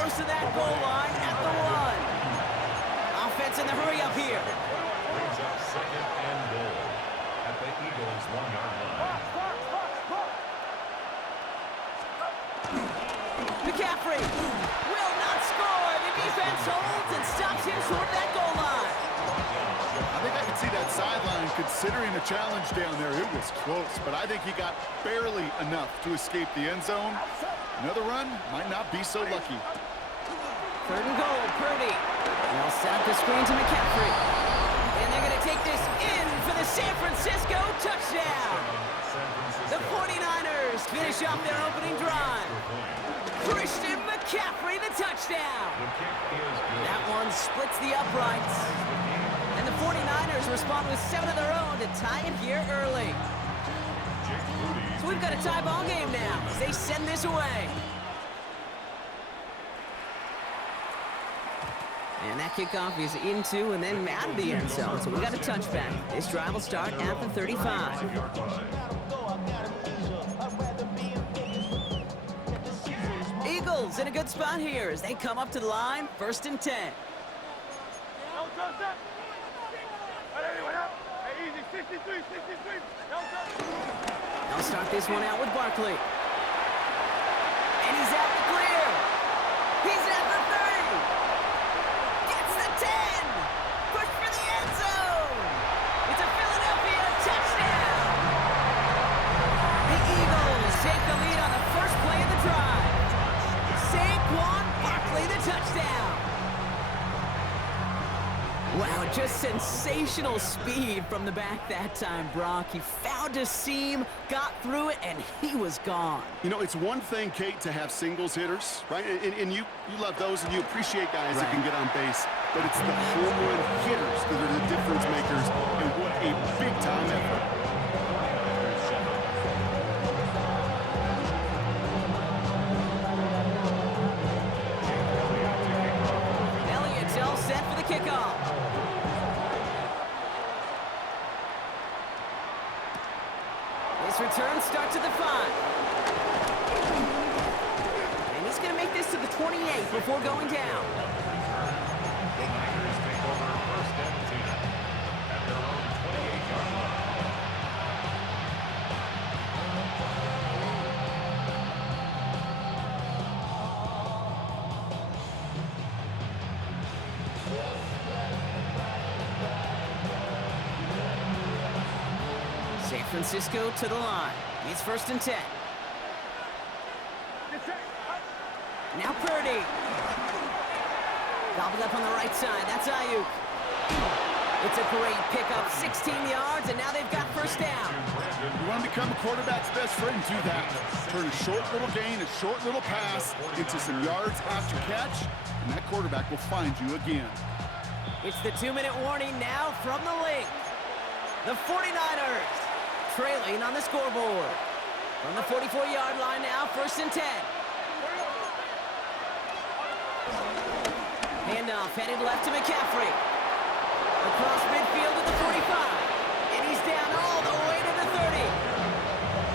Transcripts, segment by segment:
close to that goal line at the 1. Offense in the hurry up here. Brings up second and goal at the Eagles' 1-yard line. McCaffrey will not score. The defense holds and stops him short of that goal line. I think I can see that sideline considering a challenge down there. It was close, but I think he got barely enough to escape the end zone. Another run might not be so lucky. 3rd and goal, Purdy. They'll set up the screen to McCaffrey. And they're going to take this in for the San Francisco touchdown. The 49ers finish off their opening drive. Christian McCaffrey, the touchdown. That one splits the uprights. And the 49ers respond with 7 of their own to tie it here early. So we've got a tie ball game now as they send this away. And that kickoff is into and then out of the end zone. So we got a touchback. This drive will start at the 35. Eagles in a good spot here as they come up to the line, 1st and 10. They'll start this one out with Barkley. And he's out the clear. He's at the 30. Gets the 10. Push for the end zone. It's a Philadelphia touchdown. The Eagles take the lead on the first play of the drive. Saquon Barkley, the touchdown. Wow, just sensational speed from the back that time, Brock. He found a seam, got through it, and he was gone. You know, it's one thing, Kate, to have singles hitters, right? And you love those, and you appreciate guys that can get on base. But it's the home run hitters that are the difference makers, and what a big-time effort. Elliott's all set for the kickoff. This return starts at the 5. And he's going to make this to the 28 before going down. The Niners take over 1st and 10 at their own 28-yard line. San Francisco to the line. It's 1st and 10. Now Purdy. Gobbled up on the right side. That's Ayuk. It's a great pickup. 16 yards, and now they've got 1st down. You want to become a quarterback's best friend, do that. Turn a short little gain, a short little pass into some yards after catch, and that quarterback will find you again. It's the 2-minute warning now from the link. The 49ers trailing on the scoreboard. From the 44-yard line now, 1st and 10. Handoff headed left to McCaffrey. Across midfield to the 45. And he's down all the way to the 30.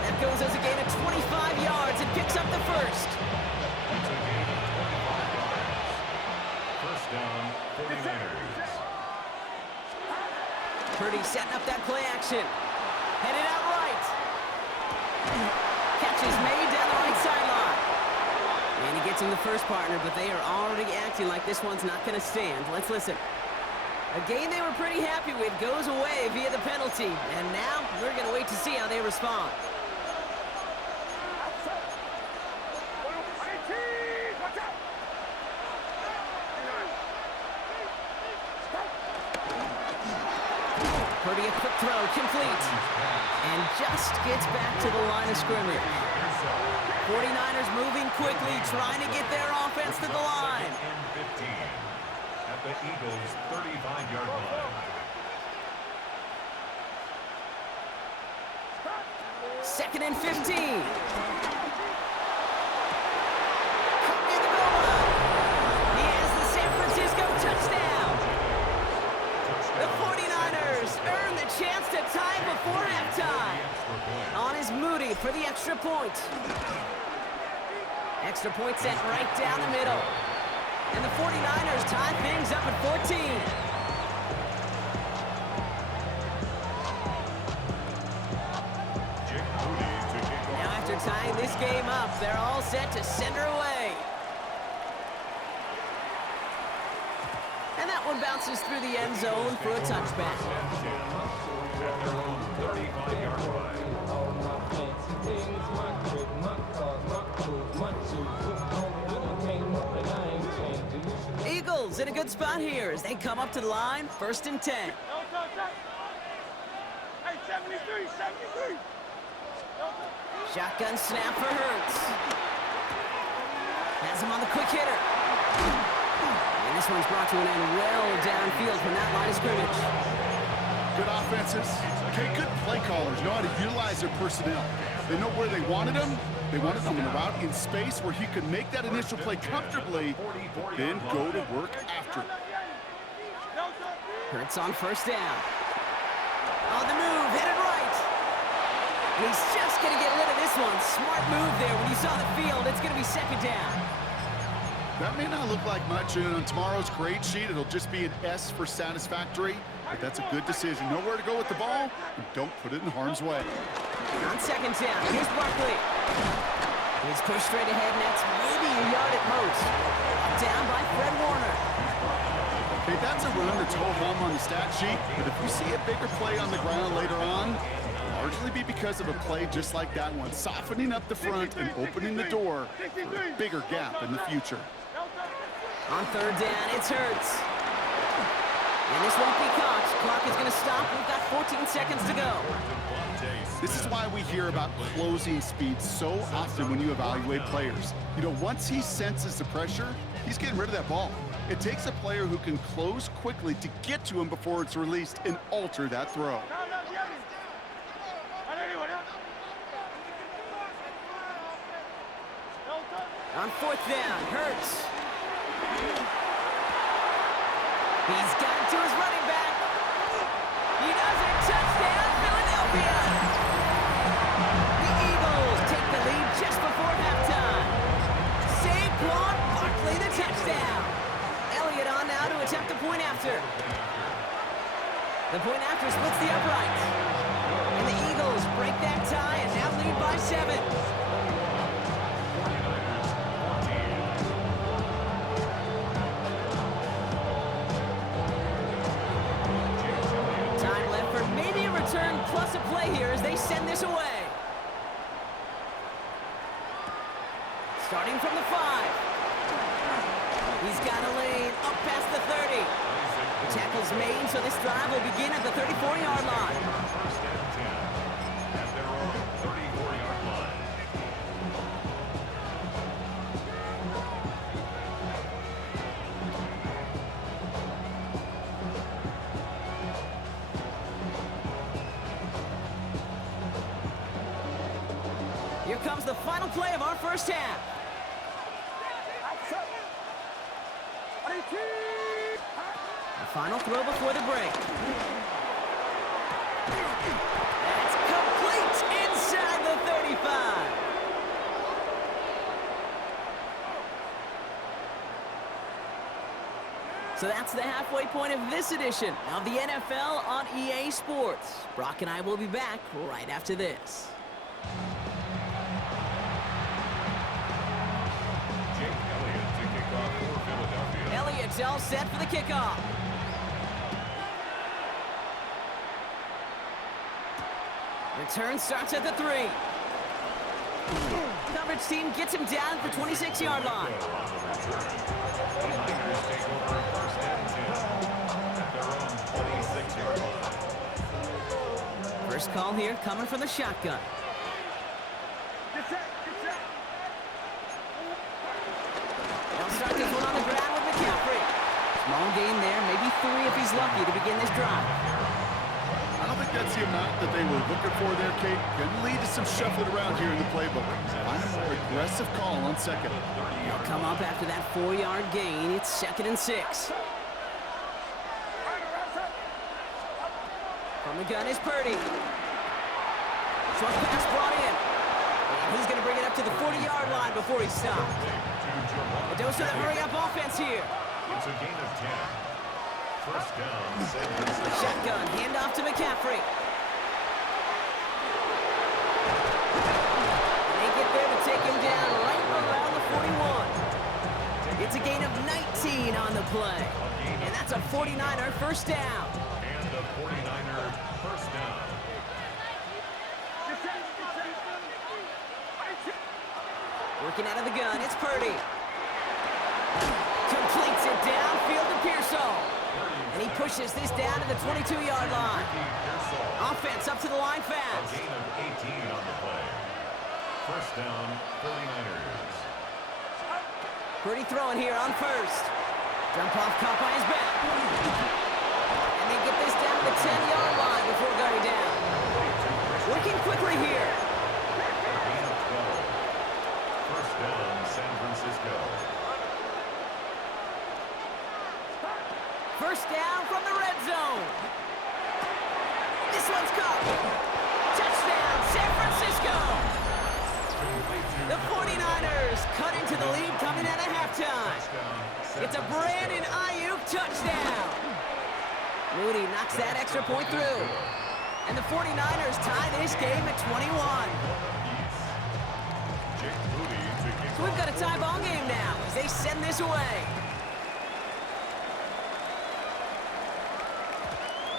That goes as a gain of 25 yards and picks up the 1st. It's a gain of 25 yards. 1st down, 49ers. Purdy setting up that play action. Headed out right. Catch is made down the right sideline. And he gets him the first partner, but they are already acting like this one's not going to stand. Let's listen. A game they were pretty happy with goes away via the penalty. And now we're going to wait to see how they respond. Purdy a quick throw, complete. And just gets back to the line of scrimmage. 49ers moving quickly, trying to get their offense to the line. And 15 at the Eagles' 35-yard line. 2nd and 15. Caught near the goal line. He has the San Francisco touchdown. The 49ers earn the chance to tie before halftime. On is Moody for the extra point. Extra point sent right down the middle. And the 49ers tie things up at 14. Now after tying this game up, they're all set to send her away. And that one bounces through the end zone for a touchback. Eagles in a good spot here as they come up to the line, 1st and 10. Hey, 73, 73. Shotgun snap for Hurts. Has him on the quick hitter. And this one's brought to an end well downfield from that line of scrimmage. Good offenses. Okay, good play callers know how to utilize their personnel. They know where they wanted them. They wanted them in a route in space where he could make that initial play comfortably, then go to work after it. Hurts on 1st down. On the move, headed right. And he's just going to get rid of this one. Smart move there. When you saw the field, it's going to be 2nd down. That may not look like much, and on tomorrow's grade sheet, it'll just be an S for satisfactory, but that's a good decision. Know where to go with the ball, and don't put it in harm's way. On 2nd down, here's Barkley. He's pushed straight ahead, and that's maybe a yard at most. Down by Fred Warner. Okay, that's a run that's ho-hum on the stat sheet, but if you see a bigger play on the ground later on, it'll largely be because of a play just like that one, softening up the front and opening the door for a bigger gap in the future. On 3rd down, it's Hurts. And this won't be caught. Clock is going to stop. We've got 14 seconds to go. This is why we hear about closing speed so often when you evaluate players. You know, once he senses the pressure, he's getting rid of that ball. It takes a player who can close quickly to get to him before it's released and alter that throw. On 4th down, Hurts. He's got it to his running back. He does it. Touchdown, Philadelphia. The Eagles take the lead just before halftime. Saquon Barkley, the touchdown. Elliott on now to attempt the point after. The point after splits the upright. And the Eagles break that tie and now lead by 7. Plus a play here as they send this away. Starting from the 5. He's got a lane up past the 30. The tackle's made, so this drive will begin at the 34-yard line. First and 10 at their own 34-yard line. Here comes the final play of our first half. The final throw before the break. That's complete inside the 35. So that's the halfway point of this edition of the NFL on EA Sports. Brock and I will be back right after this. Elliott's all set for the kickoff. Return starts at the 3. Coverage team gets him down at the 26-yard line. First call here coming from the shotgun. They'll start this one on the ground with McCaffrey. Small gain there, maybe 3 if he's lucky to begin this drive. I don't think that's the amount that they were looking for there, Kate. Can lead to some shuffling around here in the playbook. Find a more aggressive call on 2nd. They'll come up after that 4-yard gain. It's 2nd and 6. From the gun is Purdy. Short pass brought in. And he's going to bring it up to the 40-yard line before he stops. A Goes to the hurry-up offense here. It's a gain of 10. First down, San Francisco. Shotgun, handoff to McCaffrey. And they get there to take him down right around the 41. It's a gain of 19 on the play. And that's a 49er first down. And a 49er first down. Working out of the gun, it's Purdy. Completes it downfield to Pearsall. And he pushes this down to the 22-yard line. Offense up to the line A fast. gain of 18 on the play. First down, 49ers. Purdy throwing here on first. Jump off caught by his back. And they get this down to the 10-yard line before going down. Working quickly here. Gain of 12. First down, San Francisco. First down from the red zone. This one's caught. Touchdown, San Francisco. The 49ers cut into the lead coming out of halftime. It's a Brandon Ayuk touchdown. Moody knocks that extra point through. And the 49ers tie this game at 21. So we've got a tie ball game now as they send this away.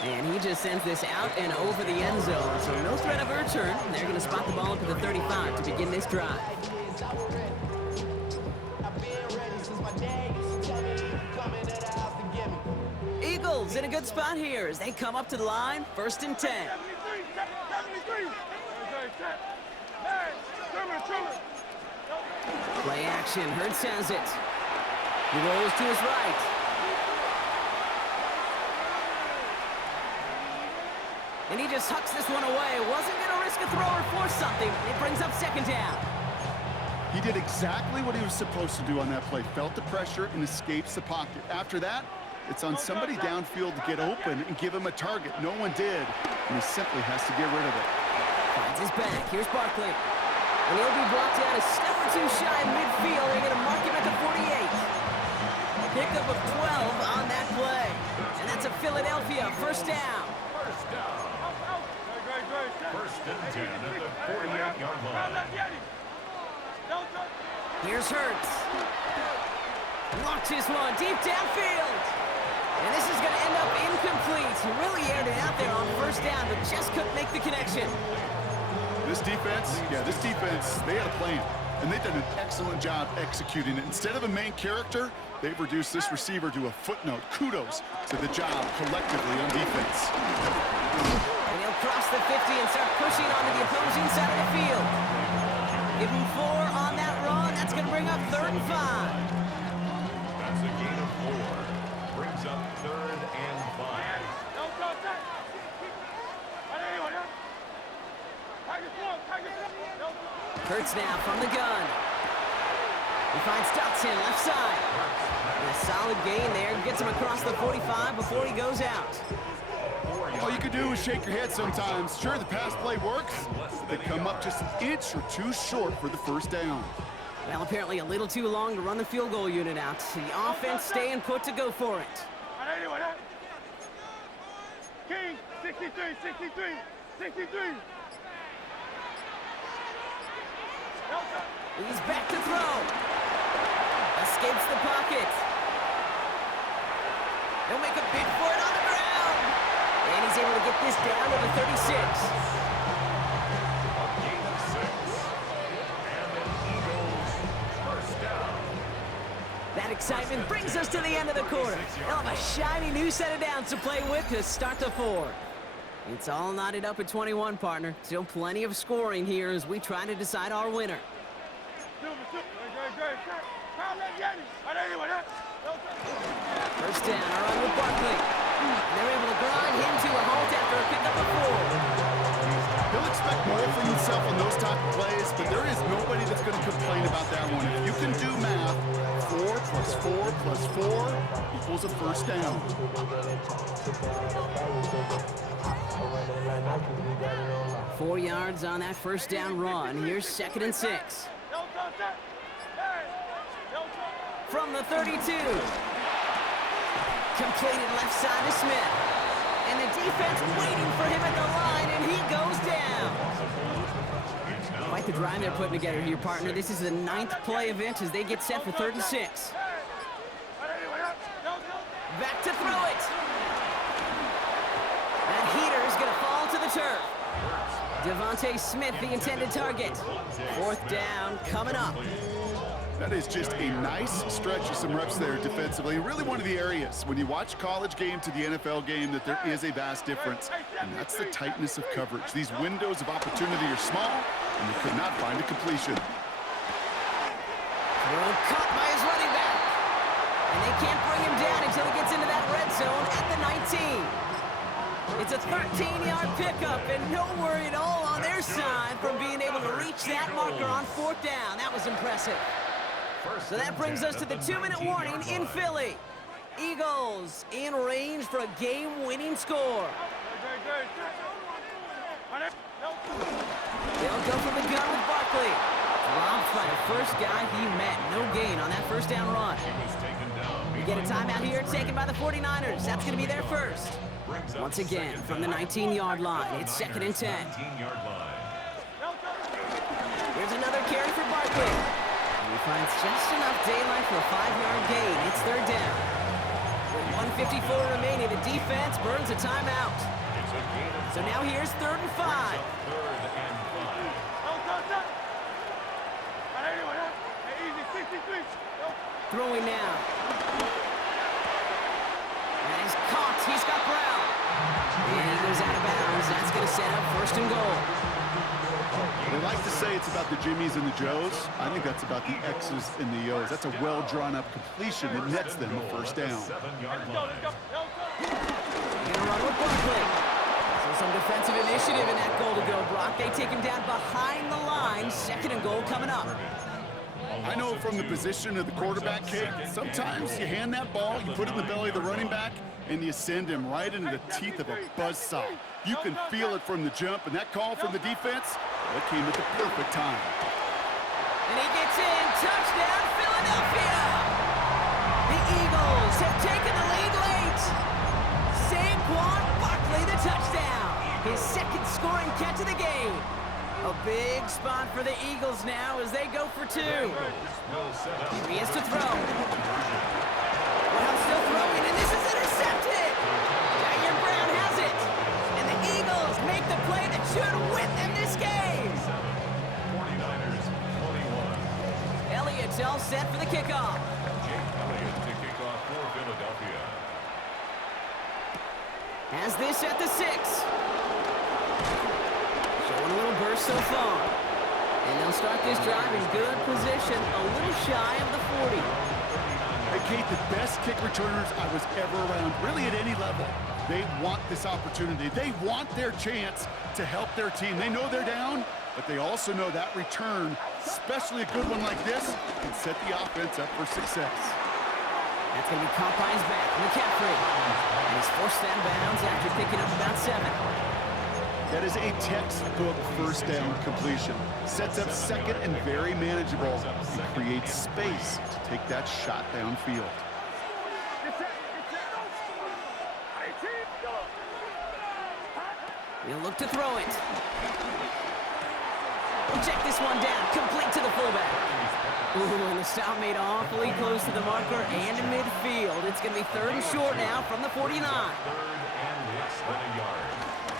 And he just sends this out and over the end zone. So no threat of a return. They're going to spot the ball up at the 35 to begin this drive. Eagles in a good spot here as they come up to the line. First and 10. 73. Play action. Hurts has it. He rolls to his right. And he just hucks this one away. Wasn't going to risk a throw or force something. It brings up second down. He did exactly what he was supposed to do on that play. Felt the pressure and escapes the pocket. After that, it's on somebody downfield to get open and give him a target. No one did, and he simply has to get rid of it. Finds his back. Here's Barkley. And he'll be blocked out a step or two shy in midfield. They're going to mark him at the 48. Pickup of 12 on that play. And that's a Philadelphia first down. First down. First and 10 at the 48-yard line. Here's Hurts. Launches one deep downfield. And this is going to end up incomplete. He really aired it out there on first down, but just couldn't make the connection. This defense, they had a plan, and they've done an excellent job executing it. Instead of a main character, they've reduced this receiver to a footnote. Kudos to the job collectively on defense. And he'll cross the 50 and start pushing onto the opposing side of the field. Give him 4 on that run. That's going to bring up 3rd and 5. That's a gain of 4. Brings up 3rd and 5. Hurts now from the gun. He finds Dotson left side. And a solid gain there. Gets him across the 45 before he goes out. All you can do is shake your head sometimes. Sure, the pass play works. They come up just an inch or two short for the first down. Well, apparently a little too long to run the field goal unit out. The offense staying put to go for it. King, 63. He's back to throw. Escapes the pocket. He'll make a bid for it on the ground. And he's able to get this down to the 36. A gain of 6. And an Eagles first down. That excitement brings us to the end of the quarter. They'll have a shiny new set of downs to play with to start the 4. It's all knotted up at 21, partner. Still plenty of scoring here as we try to decide our winner. First down, our run with Barkley. They're able to grind him to a halt after a pickup of 4. He'll expect more from himself on those type of plays, but there is nobody that's going to complain about that one. If you can do math, 4 plus 4 plus 4 equals a first down. 4 yards on that first down run. Here's 2nd and 6. from the 32. Completed left side to Smith. And the defense waiting for him at the line, and he goes down. Quite the drive they're putting together here, partner. This is the 9th play of inch as they get set for 3rd and 6. Back to throw it. That heater is going to fall to the turf. Devontae Smith, the intended target. 4th down coming up. That is just a nice stretch of some reps there defensively. Really one of the areas when you watch college game to the NFL game that there is a vast difference, and that's the tightness of coverage. These windows of opportunity are small, and they could not find a completion. Throw caught by his running back. And they can't bring him down until he gets into that red zone at the 19. It's a 13-yard pickup, and no worry at all on their side from being able to reach that marker on 4th down. That was impressive. So that brings us to the 2-minute warning in Philly. Eagles in range for a game-winning score. They'll go for the gun with Barkley. Dropped by the first guy he met. No gain on that 1st down run. We get a timeout here taken by the 49ers. That's going to be their first. Once again, from the 19-yard line, it's 2nd and 10. Here's another carry for Barkley. He finds just enough daylight for a 5-yard gain. It's 3rd down. With 1:54 remaining, the defense burns a timeout. So now here's 3rd and 5. Throwing now. That is caught. He's got Brown. And he goes out of bounds. That's going to set up 1st and goal. They like to say it's about the Jimmies and the Joes. I think that's about the X's and the O's. That's a well-drawn-up completion that nets them a 1st down. They're going to run with Barkley. So some defensive initiative in that goal to go, Brock. They take him down behind the line. 2nd and goal coming up. I know from the position of the quarterback, Kate, sometimes you hand that ball, you put it in the belly of the running back, and you send him right into the teeth of a buzzsaw. You can feel it from the jump, and that call from the defense, that came at the perfect time. And he gets in. Touchdown, Philadelphia! The Eagles have taken the lead late. Saquon Barkley, the touchdown. His 2nd scoring catch of the game. A big spot for the Eagles now as they go for 2. Here he is to throw. Brown still throwing, and this is intercepted. Jair Brown has it. And the Eagles make the play that should win them this game. 49ers 21. Elliott's all set for the kickoff. Jake Elliott to kick off for Philadelphia. Has this at the 6. Showing a little burst so far. And they'll start this drive in good position, a little shy of the 40. Hey, Kate, the best kick returners I was ever around, really at any level. They want this opportunity. They want their chance to help their team. They know they're down, but they also know that return, especially a good one like this, can set the offense up for success. That's going to be caught by his back, McCaffrey. And he's forced out of bounds after picking up about 7. That is a textbook 1st down completion. Sets up 2nd and very manageable and creates space to take that shot downfield. He'll look to throw it. We'll check this one down, complete to the fullback. Ooh, and the stop made awfully close to the marker and in midfield. It's going to be 3rd and short now from the 49. 3rd and less than a yard.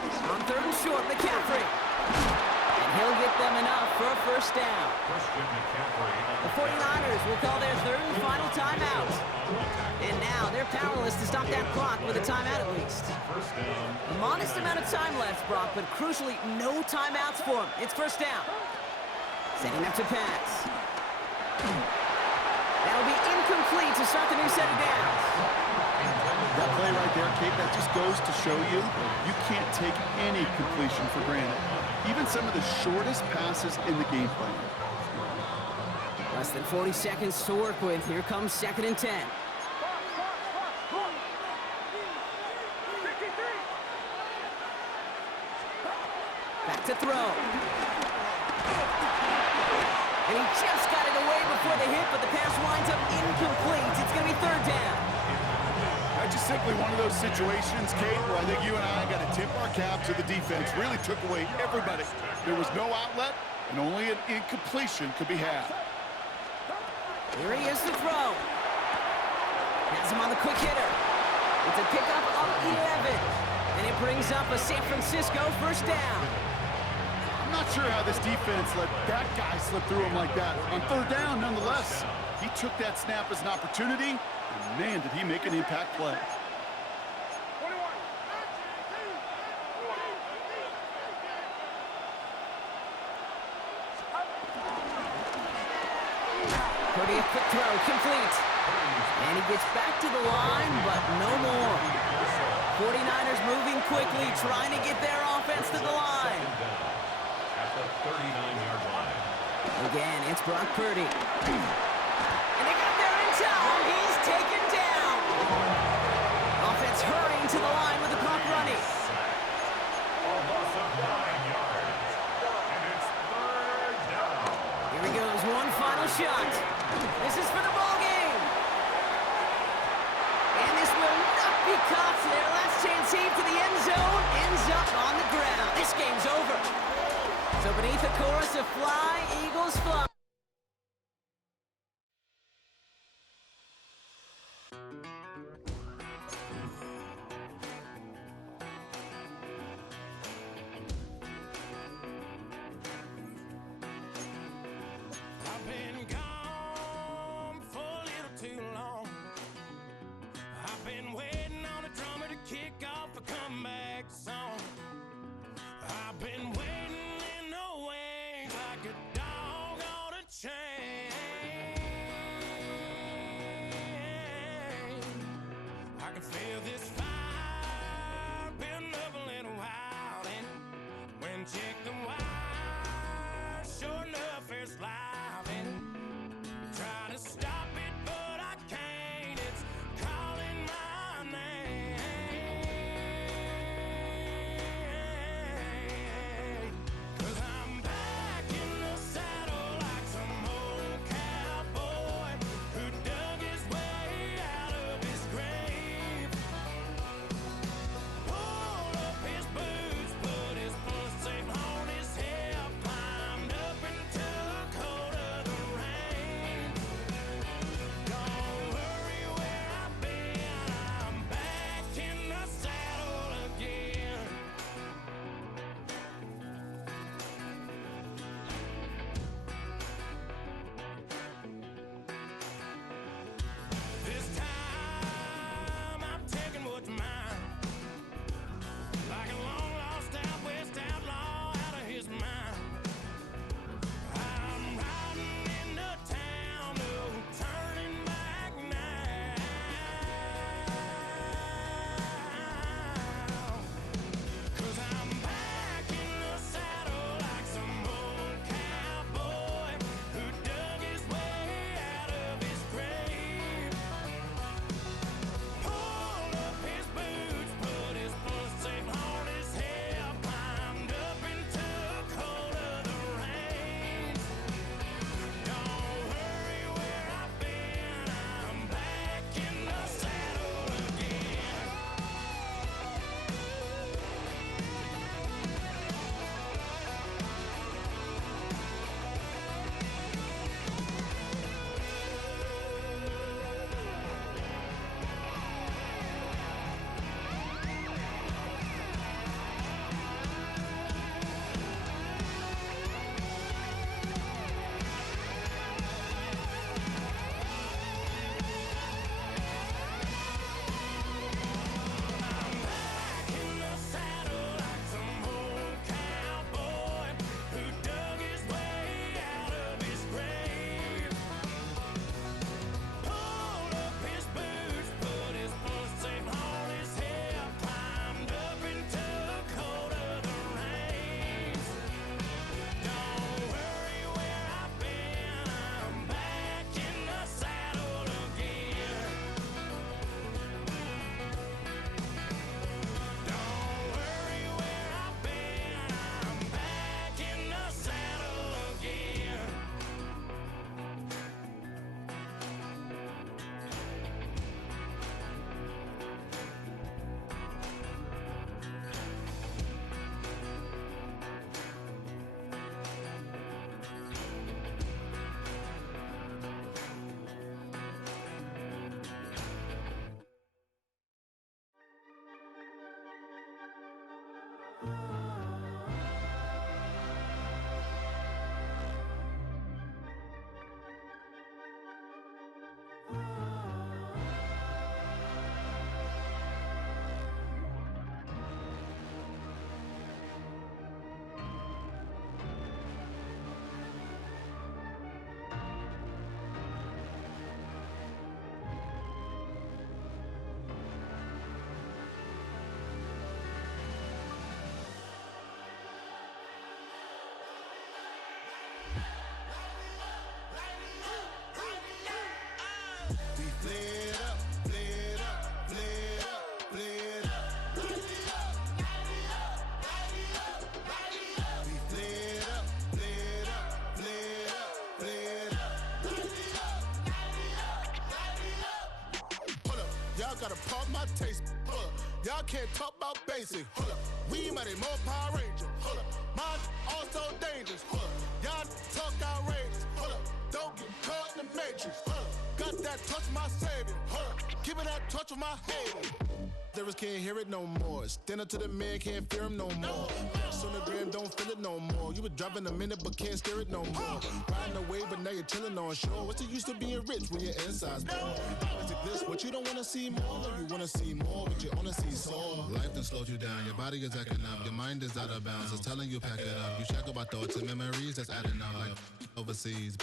On 3rd and short, McCaffrey. And he'll get them enough for a 1st down. The 49ers will call their 3rd and final timeout. And now they're powerless to stop that clock with a timeout at least. A modest amount of time left, Brock, but crucially, no timeouts for him. It's 1st down. Setting up to pass. That'll be incomplete to start the new set of downs. That play right there, Kate, that just goes to show you, you can't take any completion for granted. Even some of the shortest passes in the game plan. Less than 40 seconds to work with. Here comes 2nd and 10. Back to throw. And he just got it away before the hit, but the pass winds up incomplete. definitely one of those situations, Kate, where I think you and I got to tip our cap to the defense. Really took away everybody. There was no outlet, and only an incompletion could be had. Here he is to throw. Has him on the quick hitter. It's a pickup of 11. And it brings up a San Francisco first down. I'm not sure how this defense let that guy slip through him like that. On third down, nonetheless, he took that snap as an opportunity, and man, did he make an impact play. Purdy, a quick throw, complete. And he gets back to the line, but no more. 49ers moving quickly, trying to get their offense to the line. At the 39-yard line. Again, it's Brock Purdy. And they got there in time. He's taken down. Offense hurrying to the line with the clock running. A loss of 9 yards. And it's third down. Here he goes, one final shot. This is for the ball game. And this will not be caught. Their last chance heave to the end zone ends up on the ground. This game's over. So beneath the chorus of Fly, Eagles Fly. I've been gone for a little too long. I've been waiting on a drummer to kick off a comeback song. I've been waiting in the wings like a dog on We flare it up, flare it up, flare it up, flare it up. Light it up, light it up, light it up, light it up. We flare it up, flare it up, flare it up, flare it up. Light it up, light it up, light it up. Hold up, y'all gotta pump my taste. Hold up, y'all can't talk about basic. Hold up, we mighty more Power Ranger. Hold up, mine also dangerous. Hold up, y'all talk outrageous. Hold up, don't get caught in the matrix. Hold up, got that touch of my savior. Hold up, give me that touch of my haters. There can't hear it no more. Stand up to the man, can't fear him no more. Sonogram don't feel it no more. You were driving a minute but can't steer it no more. Riding away but now you're chilling on shore. What's the use of being rich when your inside's poor? Is it this what you don't wanna see more? Or you wanna see more but you wanna see sore? Life done slowed you down. Your body is acting up. Your mind is out of bounds. It's telling you pack it up. You shackle by thoughts and memories that's adding up. Like overseas.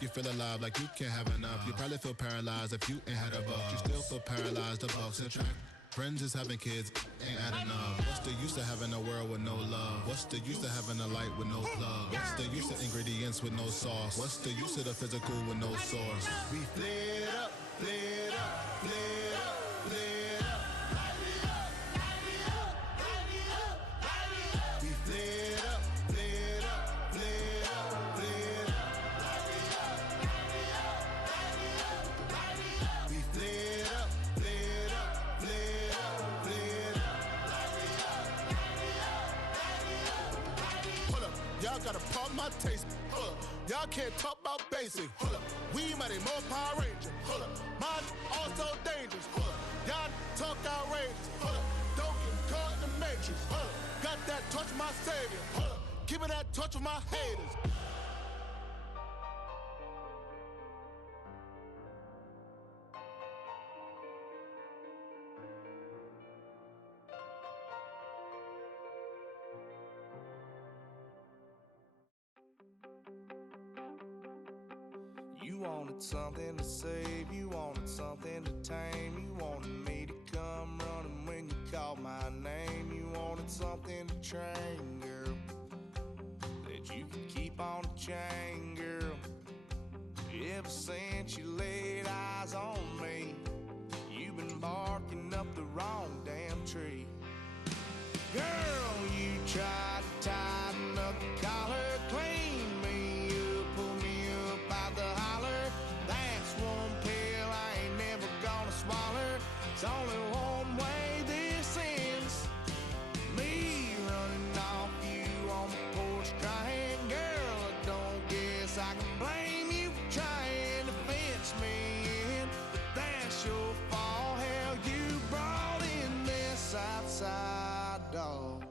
You feel alive like you can't have enough. You probably feel paralyzed if you ain't had a buck. You still feel paralyzed, the bucks attract. Friends is having kids, ain't adding up. What's the use of having a world with no love? What's the use of having a light with no plug? What's the use of ingredients with no sauce? What's the use of the physical with no source? We flare it up, flare it up, flare it up, flare it up. Light it up, light it up, light it up, light it up. We flare it up, flare it up, flare it up, flare it up. Y'all gotta pump my taste. Hold up, y'all can't talk about basic. Hold up, we mighty more Power Ranger. Hold up, mine also dangerous. Hold up, y'all talk outrageous. Hold up, don't get caught in the matrix. Hold up, got that touch of my savior. Hold up, give me that touch of my haters. You wanted something to save, you wanted something to tame. You wanted me to come running when you called my name. You wanted something to train, girl, that you could keep on the chain, girl. Ever since you laid eyes on me, you've been barking up the wrong damn tree. Girl, you tried to tighten up the collar, clean me up, pull me up out the holler. That's one pill I ain't never gonna swallow. It's only one way this ends. Me running off you on the porch crying. Girl, I don't guess I can blame you for trying to fence me in. But that's your fault. Hell, you brought in this outside dog.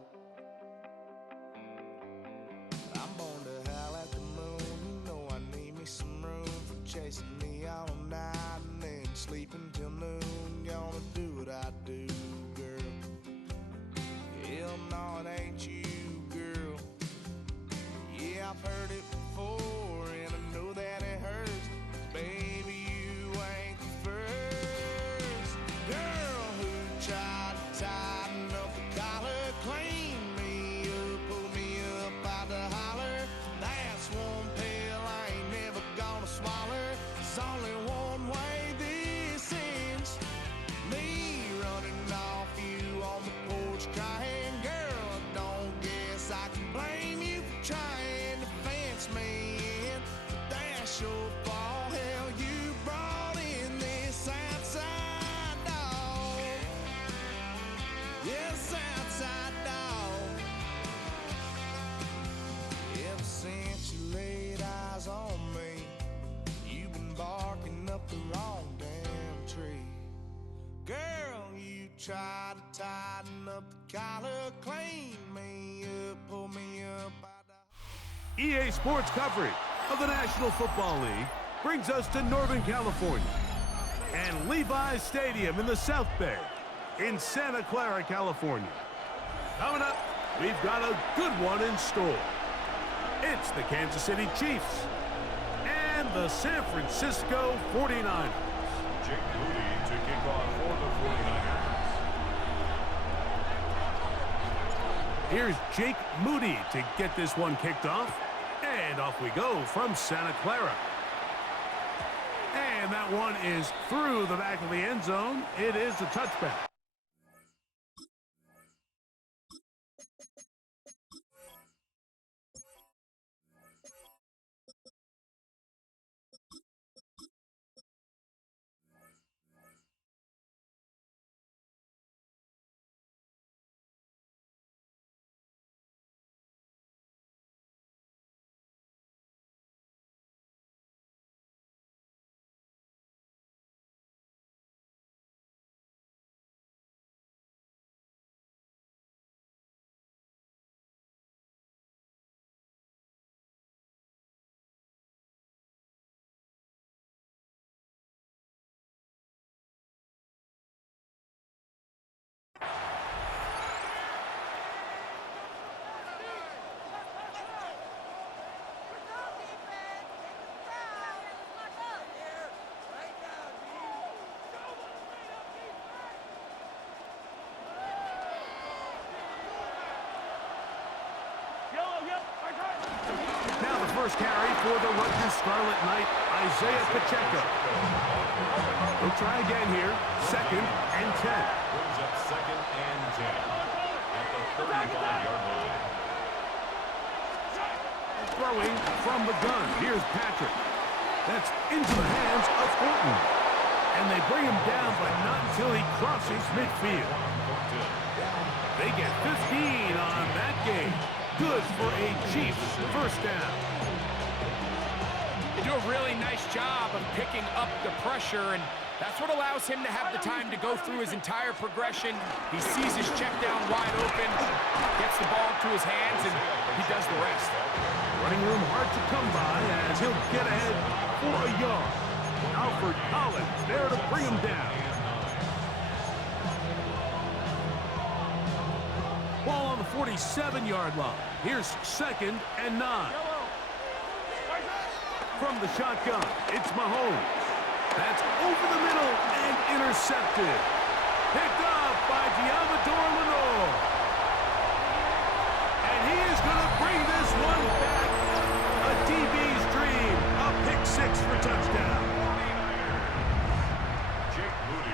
I'm born to howl at the moon. You know I need me some room for chasing me all night and then sleeping till noon. Gonna do what I do, girl. Hell no, it ain't you, girl. Yeah, I've heard it before and I know that it hurts. Baby, you ain't the first girl who tried to tighten up the collar, clean me up, pull me up out the holler. That's one pill I ain't never gonna swallow. There's only one way this ends. Me running off you on the porch crying. Girl, I don't guess I can blame you for trying to fence me in. But that's your fault. Hell, you brought in this outside dog. Yes, outside dog. Ever since you laid eyes on me, you've been barking up the wrong damn tree. Girl, you tried to tighten up the collar, clean me up, pull me up out the... EA Sports coverage of the National Football League brings us to Northern California and Levi's Stadium in the South Bay in Santa Clara, California. Coming up, we've got a good one in store. It's the Kansas City Chiefs and the San Francisco 49ers. Jake Moody to kick off for the 49ers. Here's Jake Moody to get this one kicked off. And off we go from Santa Clara. And that one is through the back of the end zone. It is a touchback. Now the first carry for the Rutgers Scarlet Knight, Isaiah Pacheco. We'll try again here. 2nd and 10. Brings up 2nd and 10 at the 35-yard line. Throwing from the gun. Here's Patrick. That's into the hands of Horton. And they bring him down, but not until he crosses midfield. They get 15 on that game. Good for a Chiefs first down. They do a really nice job of picking up the pressure, and that's what allows him to have the time to go through his entire progression. He sees his check down wide open, gets the ball to his hands, and he does the rest. Running room hard to come by as he'll get ahead for a yard. Alfred Collins there to bring him down. Ball on the 47-yard line. Here's 2nd and 9. From the shotgun, it's Mahomes. That's over the middle and intercepted. Picked off by Diamador Lenore. And he is going to bring this one back. A DB's dream. A pick 6 for touchdown.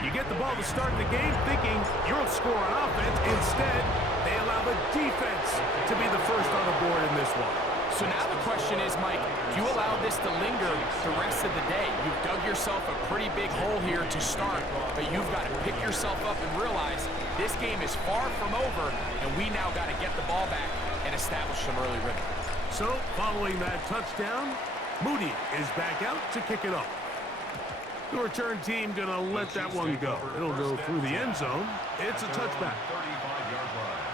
You get the ball to start the game thinking you'll score on offense. Instead, they allow the defense to be the first on the board in this one. So now the question is, Mike, do you allow this to linger the rest of the day? You've dug yourself a pretty big hole here to start, but you've got to pick yourself up and realize this game is far from over, and we now got to get the ball back and establish some early rhythm. So, following that touchdown, Moody is back out to kick it off. The return team going to let that one go. It'll go through the end zone. It's a touchback. 35-yard line.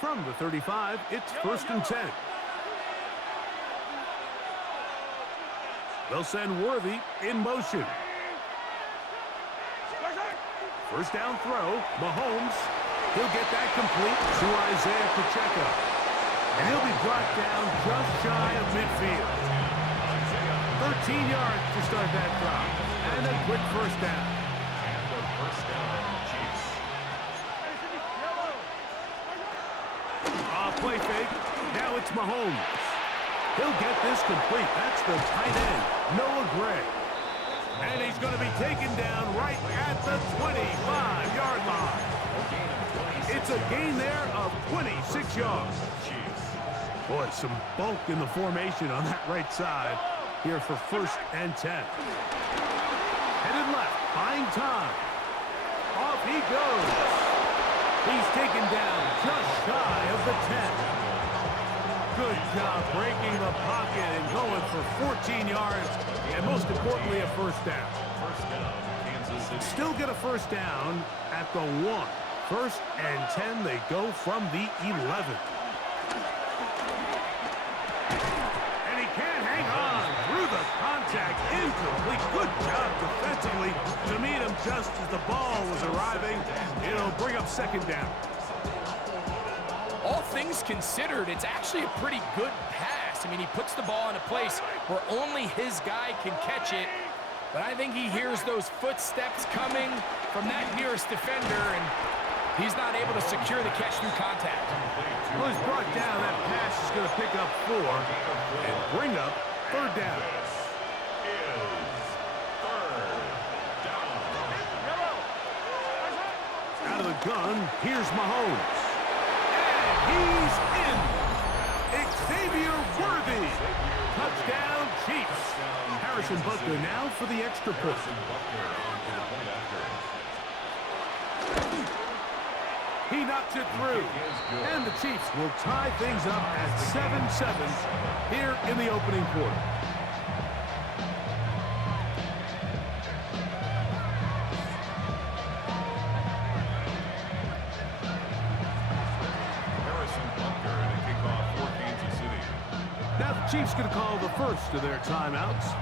From the 35, it's 1st and 10. They'll send Worthy in motion. First down throw, Mahomes. He'll get that complete to Isaiah Pacheco. And he'll be brought down just shy of midfield. 13 yards to start that drive. And a quick first down. And a first down, Chiefs. Play fake. Now it's Mahomes. He'll get this complete. That's the tight end, Noah Gray. And he's going to be taken down right at the 25-yard line. It's a gain there of 26 yards. Boy, some bulk in the formation on that right side here for 1st and 10. Headed left, buying time. Off he goes. He's taken down just shy of the 10. Good job breaking the pocket and going for 14 yards, and most importantly, a first down. First down, Kansas City. Still get a first down at the 1. 1st and 10, they go from the 11. And he can't hang on through the contact. Incomplete. Good job defensively to meet him just as the ball was arriving. It'll bring up 2nd down. All things considered, it's actually a pretty good pass. I mean, he puts the ball in a place where only his guy can catch it. But I think he hears those footsteps coming from that nearest defender, and he's not able to secure the catch through contact. Well, he's brought down. That pass is going to pick up 4 and bring up 3rd down. Out of the gun, here's Mahomes. And he's in. Xavier Worthy. Touchdown, Chiefs. Harrison Butker now for the extra point. He knocks it through. And the Chiefs will tie things up at 7-7 here in the opening quarter. Now the Chiefs going to call the first of their timeouts.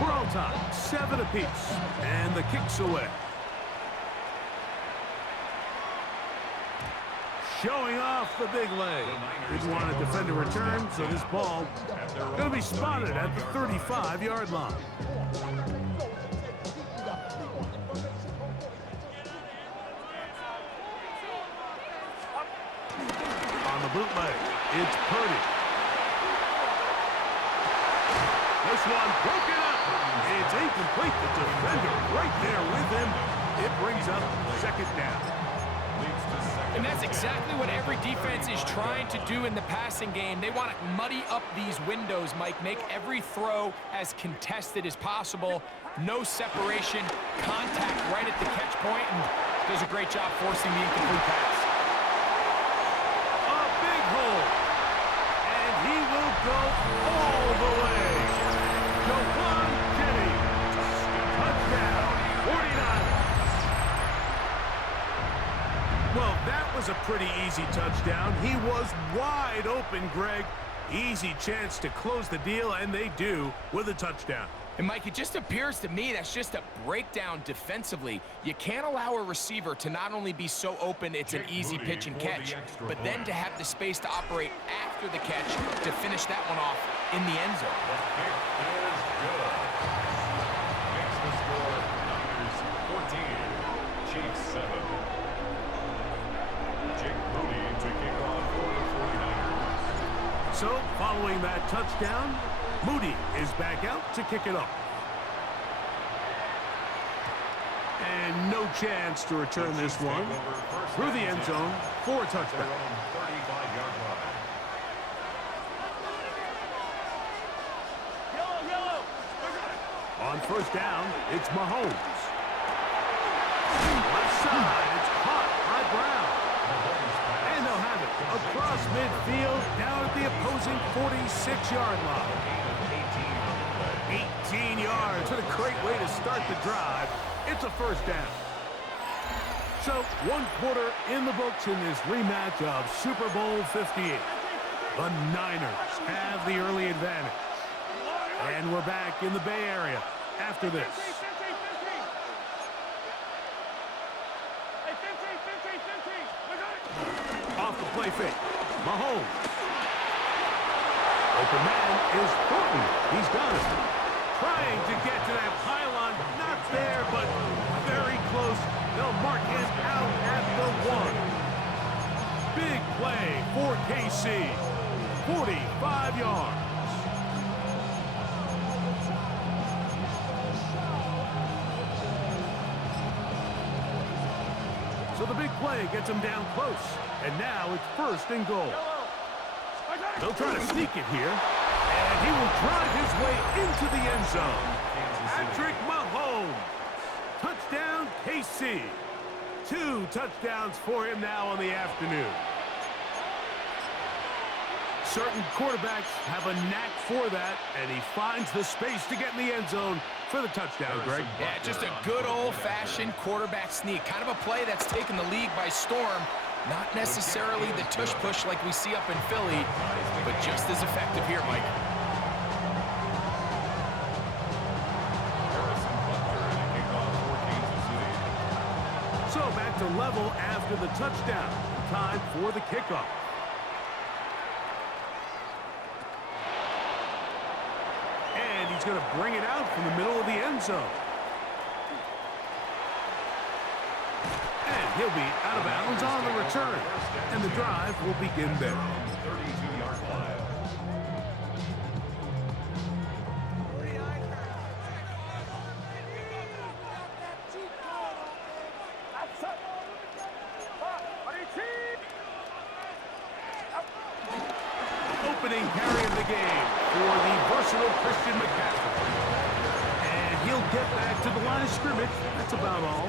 We're on time, 7 apiece, and the kick's away. Showing off the big leg. Didn't want to defend a return, so this ball going to be spotted at the 35-yard line. On the bootleg, it's Purdy. This one broken up. It's incomplete. The defender right there with him. It brings up 2nd down. And that's exactly what every defense is trying to do in the passing game. They want to muddy up these windows, Mike, make every throw as contested as possible. No separation, contact right at the catch point, and does a great job forcing the incomplete pass. A big hole. And he will go all the way. Jawan Jennings. Touchdown, 49ers. Well, that was a pretty easy touchdown. He was wide open, Greg. Easy chance to close the deal, and they do with a touchdown. And, Mike, it just appears to me that's just a breakdown defensively. You can't allow a receiver to not only be so open it's an easy pitch and catch, but then to have the space to operate after the catch to finish that one off in the end zone. Makes the score Niners 14, Chiefs 7. Jake Moody to kick off for the 49ers. So, following that touchdown, Moody is back out to kick it off. And no chance to return this one through the end zone for a touchdown. 35-yard line. On 1st down, it's Mahomes. Left side, it's caught by Brown. And they'll have it across midfield, down at the opposing 46-yard line. 18 yards. What a great way to start the drive. It's a 1st down. So, 1 quarter in the books in this rematch of Super Bowl 58. The Niners have the early advantage. And we're back in the Bay Area after this. Off the play fake. Mahomes. Open man is Thornton. He's got it. Trying to get to that pylon. Not there, but very close. They'll mark him out at the 1. Big play for KC. 45 yards. So the big play gets him down close. And now it's 1st and goal. They'll try to sneak it here. And he will drive his way into the end zone. Patrick Mahomes. Touchdown, KC. 2 touchdowns for him now on the afternoon. Certain quarterbacks have a knack for that, and he finds the space to get in the end zone for the touchdown, Greg. Yeah, just a good old-fashioned quarterback sneak. Kind of a play that's taken the league by storm. Not necessarily the tush-push like we see up in Philly, but just as effective here, Mike. So back to level after the touchdown. Time for the kickoff. he's going to bring it out from the middle of the end zone. And he'll be out of bounds on the return. And the drive will begin there. 32-yard line. Opening carry of the game for the versatile Christian McCaffrey. And he'll get back to the line of scrimmage. That's about all.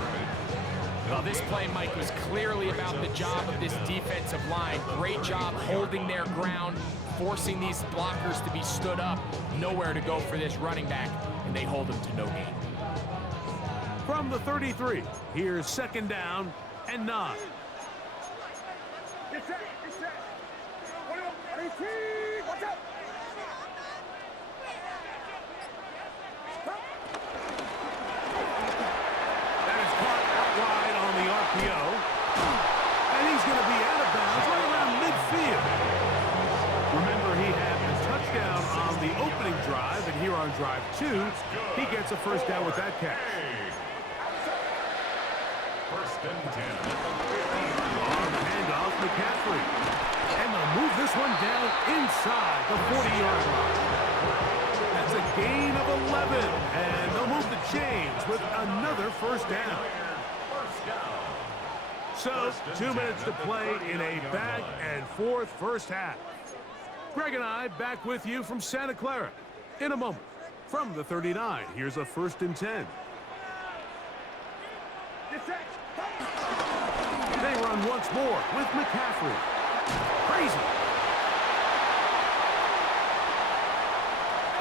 Well, this play, Mike, was clearly about the job of this defensive line. Great job holding their ground, forcing these blockers to be stood up. Nowhere to go for this running back, and they hold him to no gain. From the 33, here's second down and 9. Get set, get set. 18, watch out. That is caught out wide on the RPO. And he's going to be out of bounds right around midfield. Remember, he had a touchdown on the opening drive, and here on drive 2, he gets a first down with that catch. First and 10. On the handoff, McCaffrey. And they'll move this one down inside the 40-yard line. That's a gain of 11. And they'll move the chains with another first down. So, 2 minutes to play in a back-and-forth first half. Greg and I back with you from Santa Clara in a moment. From the 39, here's a first and 10. They run once more with McCaffrey. Crazy.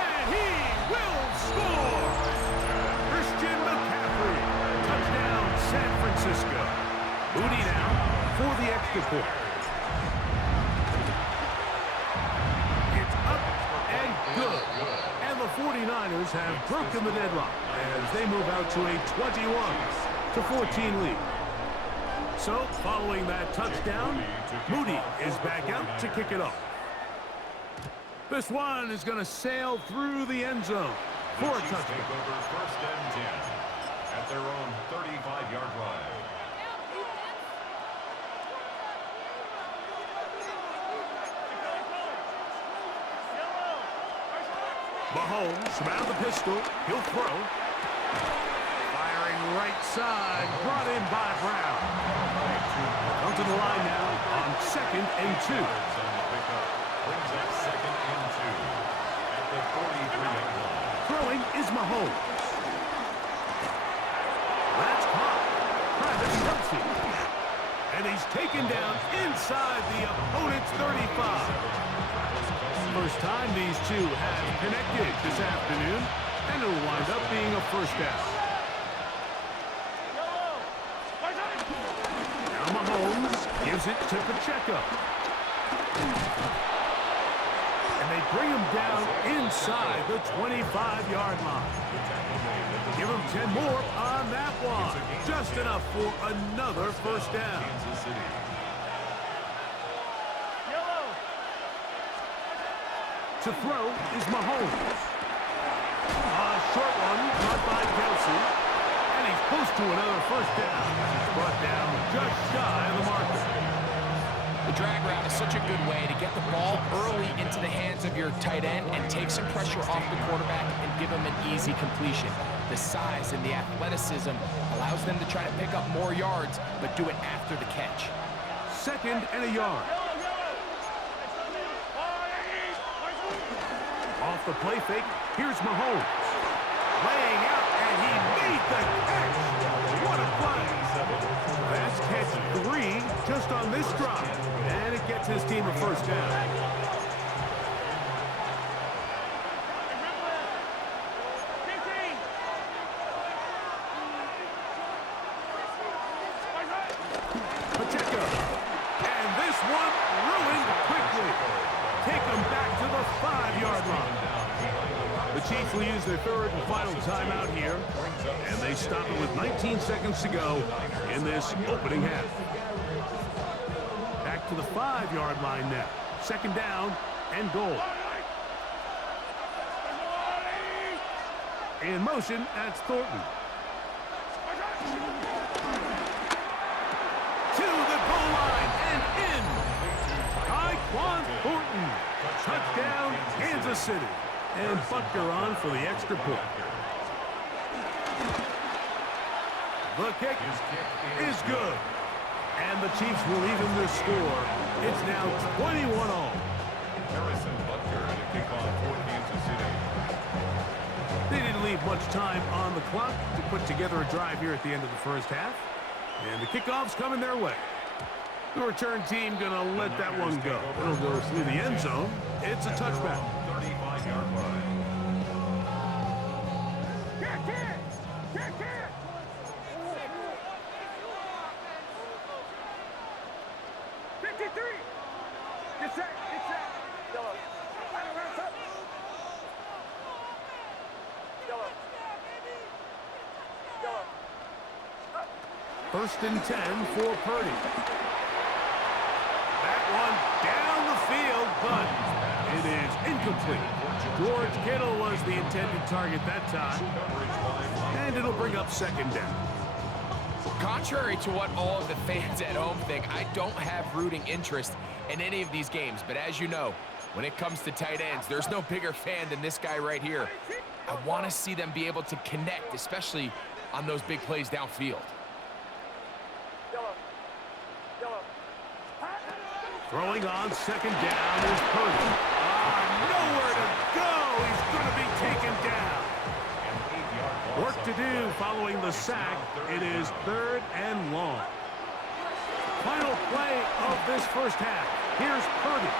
And he will score! Christian McCaffrey. Touchdown, San Francisco. Moody now for the extra point. It's up and good. And the 49ers have broken the deadlock as they move out to a 21-14 lead. So, following that touchdown, Moody is back out to kick it off. This one is going to sail through the end zone for a touchdown. Take over first and 10 at their own 35-yard line. Mahomes from out of the pistol. He'll throw. Firing right side. Brought in by Brown. Come to the line now on second and 2. Brings up second and 2 at the 43-yard line. Throwing is Mahomes. That's caught. Travis Kelce. And he's taken down inside the opponent's 35. First time these two have connected this afternoon, and it'll wind up being a first down. Now Mahomes gives it to Pacheco. And they bring him down inside the 25-yard line. Give him 10 more on that one. Just enough for another first down. To throw is Mahomes. A short one caught by Kelce. And he's close to another first down. He's brought down just shy of the marker. The drag route is such a good way to get the ball early into the hands of your tight end and take some pressure off the quarterback and give him an easy completion. The size and the athleticism allows them to try to pick up more yards, but do it after the catch. Second and a yard. Off the play fake, here's Mahomes. Laying out, and he made the catch. What a play. That's catch 3 just on this drive. And it gets his team a first down. Pacheco. And this one ruined quickly. Take them back to the 5-yard line. The Chiefs will use their third and final timeout here, and they stop it with 19 seconds to go in this opening half. Back to the 5-yard line now. Second down and goal. In motion, that's Thornton. To the goal line and in. Tyquan Thornton. Touchdown, Kansas City. And Butker on for the extra point. The kick is good. And the Chiefs will even the score. It's now 21-all. Harrison Butker to kick off for Kansas City. They didn't leave much time on the clock to put together a drive here at the end of the first half. And the kickoff's coming their way. The return team going to let that one go. It'll go through the end zone. It's a touchback. 35-yard line. Kick it! Kick it! 53! Get set! Get set! Yellow. Final round up! Yellow. Yellow. First and 10 for Purdy. That one down the field, but it is incomplete. George Kittle was the intended target that time. And it'll bring up second down. Contrary to what all of the fans at home think, I don't have rooting interest in any of these games. But as you know, when it comes to tight ends, there's no bigger fan than this guy right here. I want to see them be able to connect, especially on those big plays downfield. Throwing on second down is Purdy. Nowhere to go. He's going to be taken down. Work to do following the sack. It is third and long. Final play of this first half. Here's Purdy.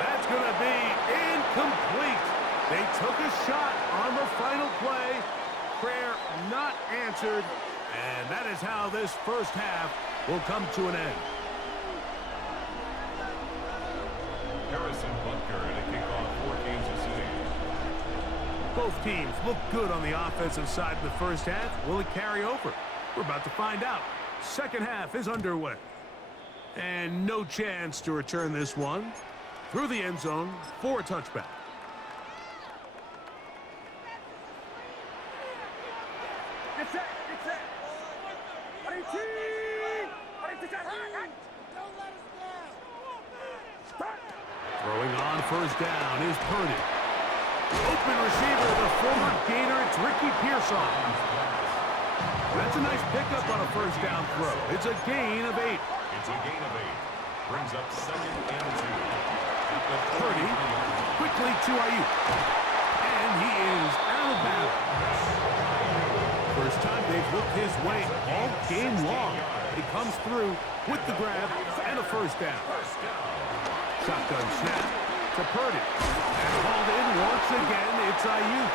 That's going to be incomplete. They took a shot on the final play. Prayer not answered. And that is how this first half will come to an end. Harrison Butker to kick off for Kansas City. Both teams look good on the offensive side of the first half. Will it carry over? We're about to find out. Second half is underway. And no chance to return this one. Through the end zone for a touchback. Get set! Get set! 18! Throwing on first down is Purdy. Open receiver, the former Gator, it's Ricky Pearsall. That's a nice pickup on a first down throw. It's a gain of 8. It's a gain of 8. Brings up second and 2. Purdy quickly to Ayuk. And he is out of bounds. First time they've looked his way all game long. He comes through with the grab and a first down. Shotgun snap to Purdy. And hauled in once again, it's Ayuk.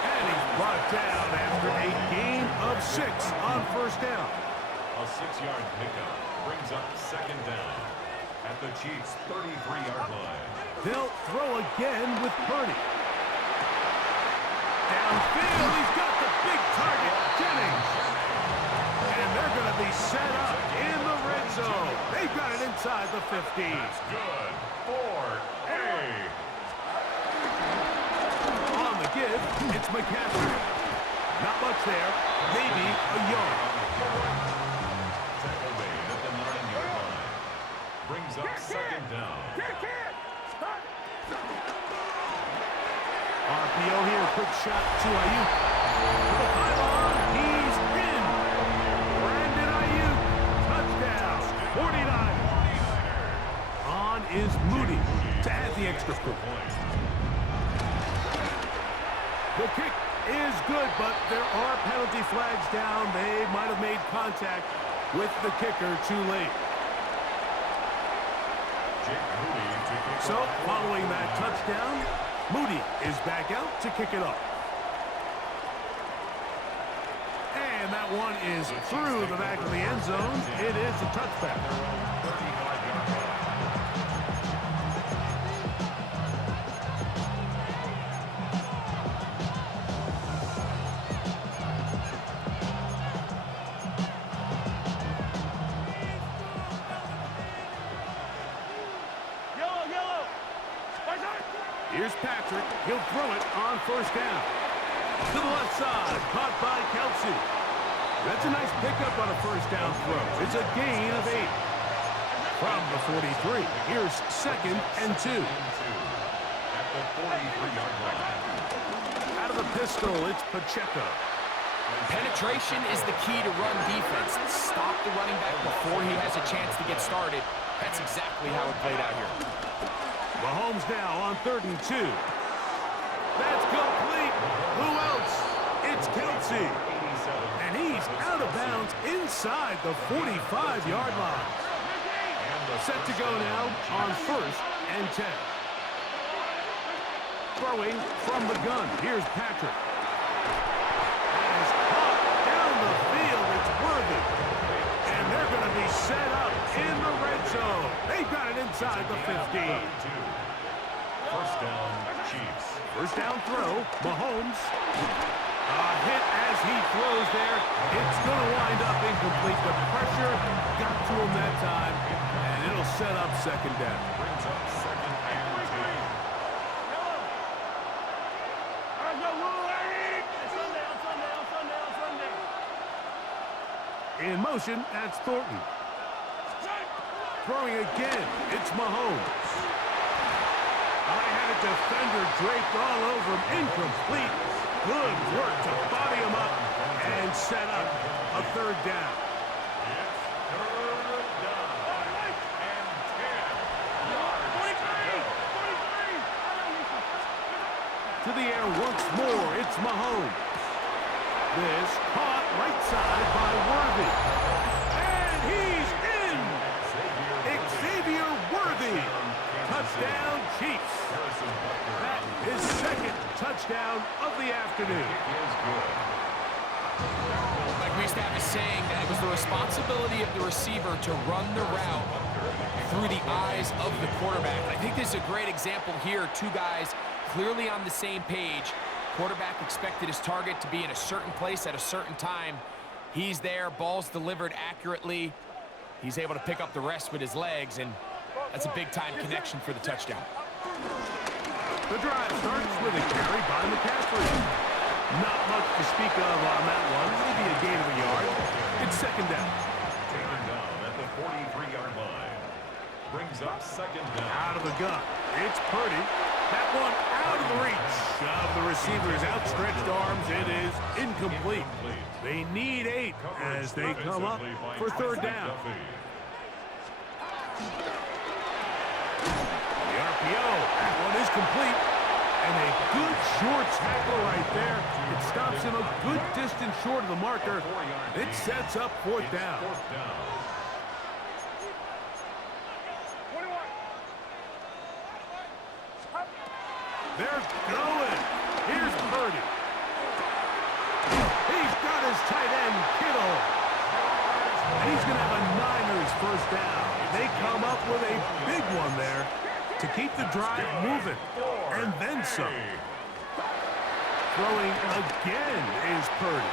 And he's brought down after a gain of 6 on first down. A 6-yard pickup brings up second down at the Chiefs' 33-yard line. They'll throw again with Purdy. Downfield, he's got the big target, Jennings. And they're going to be set up in the red zone. They've got it inside the 15. Good for A. On the give, it's McCaffrey. Not much there, maybe a yard. Tackle made at the 9-yard line. Brings up second down. RPO here, quick shot to Ayuk. To the pylon, he's in. Brandon Ayuk, touchdown, 49. On is Moody to add the extra point. The kick is good, but there are penalty flags down. They might have made contact with the kicker too late. So, following that touchdown, Moody is back out to kick it off. And that one is through the back of the end zone. It is a touchback. Here's Patrick. He'll throw it on first down. To the left side, caught by Kelsey. That's a nice pickup on a first down throw. It's a gain of 8. From the 43, here's 2nd and 2. At the 43-yard line. Out of the pistol, it's Pacheco. Penetration is the key to run defense. Stop the running back before he has a chance to get started. That's exactly how it played out here. Mahomes now on 3rd and 2. That's complete. Who else? It's Kelsey. And he's out of bounds inside the 45-yard line. Set to go now on 1st and 10. Throwing from the gun. Here's Patrick. And is caught down the field. It's Worthy. And they're going to be set up in the red zone. They've got it inside the 15. First down, Chiefs. First down throw, Mahomes. A hit as he throws there. It's going to wind up incomplete. The pressure got to him that time, and it'll set up 2nd down. Brings up 2nd and 2. In motion, that's Thornton. Throwing again, it's Mahomes. I had a defender draped all over him. Incomplete. Good work to body him up and set up a 3rd down. It's 3rd down and 10 yards. To the air once more, it's Mahomes. This caught right side by Worthy. And he's in! Xavier Worthy. Touchdown, Chiefs. That is 2nd touchdown of the afternoon. Like we used to have a saying that it was the responsibility of the receiver to run the route through the eyes of the quarterback. And I think this is a great example here. 2 guys clearly on the same page. Quarterback expected his target to be in a certain place at a certain time. He's there, ball's delivered accurately. He's able to pick up the rest with his legs, and that's a big-time connection for the touchdown. The drive starts with a carry by McCaffrey. Not much to speak of on that one. Maybe a gain of a yard. It's 2nd down. Taken down at the 43-yard line. Brings up 2nd down. Out of the gun. It's Purdy. That one out of the reach of the receiver's outstretched arms. It is incomplete. They need 8 as they come up for 3rd down. The RPO. That one is complete. And a good short tackle right there. It stops him a good distance short of the marker. It sets up 4th down. They're going. Here's Purdy. He's got his tight end, Kittle. And he's going to have a Niners 1st down. They come up with a big one there to keep the drive moving. And then some. Throwing again is Purdy.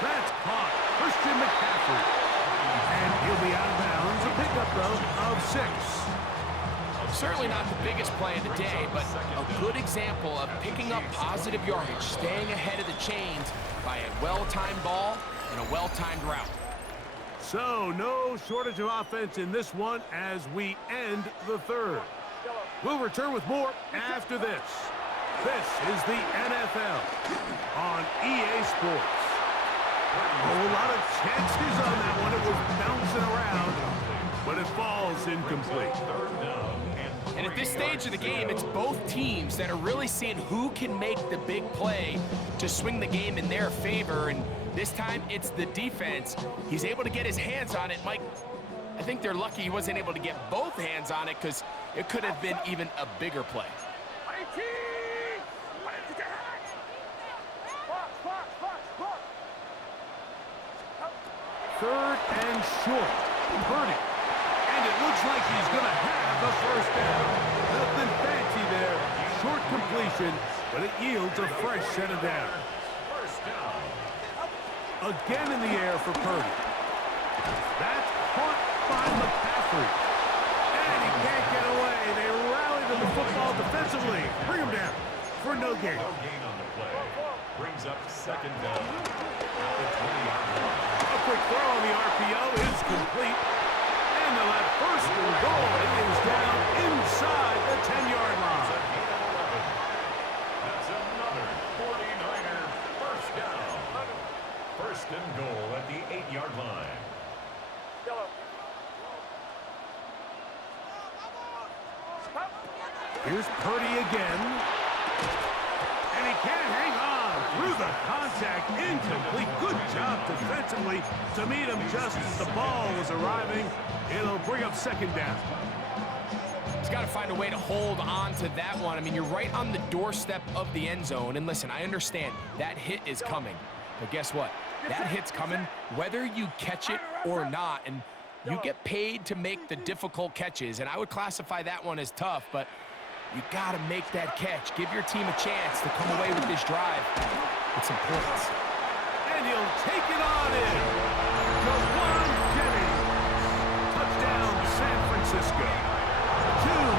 That's caught. Christian McCaffrey. And he'll be out of bounds. A pickup, though, of 6. Certainly not the biggest play of the day, but a good example of picking up positive yardage, staying ahead of the chains by a well-timed ball and a well-timed route. So, no shortage of offense in this one as we end the 3rd. We'll return with more after this. This is the NFL on EA Sports. A whole lot of chances on that one. It was bouncing around, but it falls incomplete. And at this stage of the game, it's both teams that are really seeing who can make the big play to swing the game in their favor. And this time, it's the defense. He's able to get his hands on it. Mike, I think they're lucky he wasn't able to get both hands on it because it could have been even a bigger play. 3rd and short. Purdy. And it looks like he's going to have the 1st down. Nothing fancy there. Short completion, but it yields a fresh set of downs. Again in the air for Purdy. That's caught by McCaffrey. And he can't get away. They rally to the football defensively. Bring him down for no gain. No gain on the play. Brings up second down at the 20-yard line. A quick throw on the RPO is complete. And they'll have first and goal. It is down inside the 10-yard line. That's another 49er first down. First and goal at the 8-yard line. Here's Purdy again. And he can't hang on through the contact. Incomplete. Good job defensively to meet him just as the ball was arriving. It'll bring up second down. He's got to find a way to hold on to that one. I mean, you're right on the doorstep of the end zone. And listen, I understand that hit is coming. But guess what? That hit's coming whether you catch it or not. And you get paid to make the difficult catches. And I would classify that one as tough, but you got to make that catch. Give your team a chance to come away with this drive. It's important. And he'll take it on in. Jawan Jennings. Touchdown, San Francisco. 2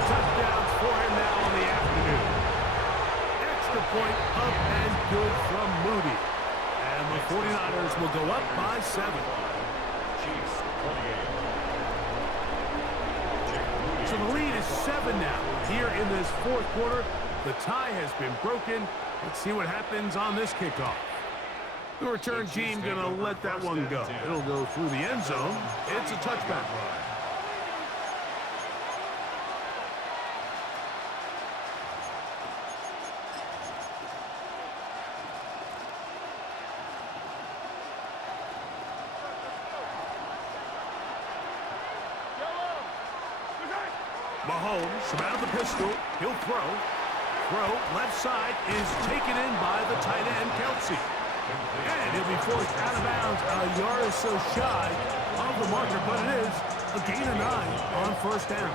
touchdowns for him now in the afternoon. Extra point up and good from Moody. And the 49ers will go up by 7. Chiefs 28. So the lead is 7 now. Here in this fourth quarter, the tie has been broken. Let's see what happens on this kickoff. The return team going to let that one go. It'll go through the end zone. It's a touchback. Mahomes, surround the pistol. He'll throw. Throw, left side, is taken in by the tight end, Kelsey. And he'll be forced out of bounds a yard or so shy of the marker, but it is a gain of 9 on first down.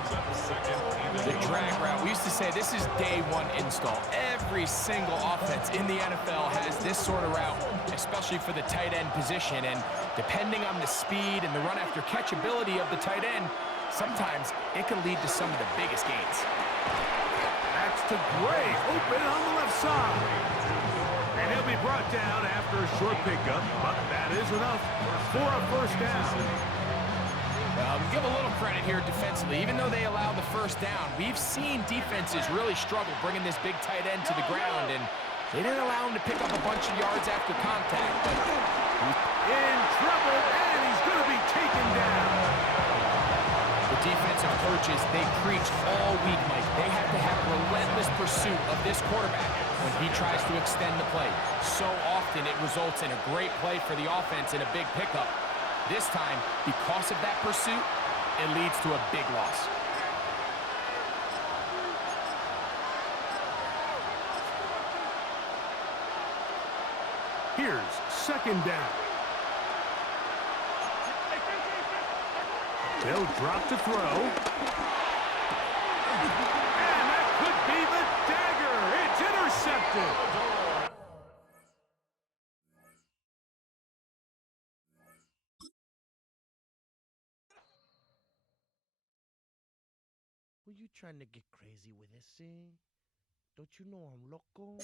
The drag route. We used to say this is day one install. Every single offense in the NFL has this sort of route, especially for the tight end position. And depending on the speed and the run after catch ability of the tight end, sometimes it can lead to some of the biggest gains. That's to Gray, open on the left side. And he'll be brought down after a short pickup, but that is enough for a first down. Give a little credit here defensively. Even though they allow the first down, we've seen defenses really struggle bringing this big tight end to the ground, and they didn't allow him to pick up a bunch of yards after contact. But in trouble, and he's going to be taken down. The defensive coaches, they preach all week, Mike. They have to have relentless pursuit of this quarterback when he tries to extend the play. So often it results in a great play for the offense and a big pickup. This time, because of that pursuit, it leads to a big loss. Here's second down. They'll drop to throw. And that could be the dagger. It's intercepted. Were you trying to get crazy with this, eh? Don't you know I'm loco?